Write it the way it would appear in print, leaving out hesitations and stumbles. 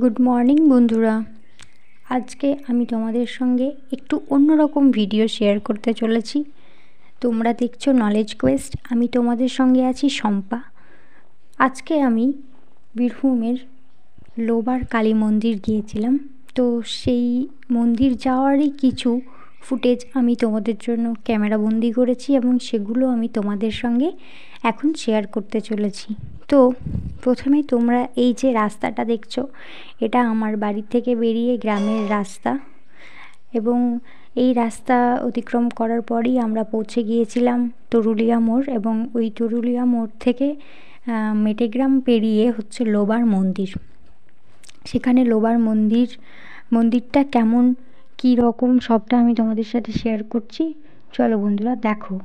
Good morning বন্ধুরা। আজকে আমি তোমাদের সঙ্গে একটু অন্যরকম ভিডিও শেয়ার করতে চলেছি। তোমরা দেখছো নলেজ কোয়েস্ট, আমি তোমাদের সঙ্গে আছি শম্পা। আজকে আমি বীরভূমের লোবার কালী মন্দির গিয়েছিলাম। তো সেই মন্দির যাওয়ারই কিছু ফুটেজ আমি তোমাদের জন্য ক্যামেরাবন্দি করেছি এবং সেগুলো আমি তোমাদের সঙ্গে এখন শেয়ার করতে চলেছি। তো প্রথমেই তোমরা এই যে রাস্তাটা দেখছো, এটা আমার বাড়ি থেকে বেরিয়ে গ্রামের রাস্তা এবং এই রাস্তা অতিক্রম করার পরই আমরা পৌঁছে গিয়েছিলাম তরুলিয়া মোড় এবং ওই তরুলিয়া মোড় থেকে মেটেগ্রাম পেরিয়ে হচ্ছে লোবার মন্দির। সেখানে লোবার মন্দিরটা কেমন, কী রকম, সবটা আমি তোমাদের সাথে শেয়ার করছি। চলো বন্ধুরা দেখো।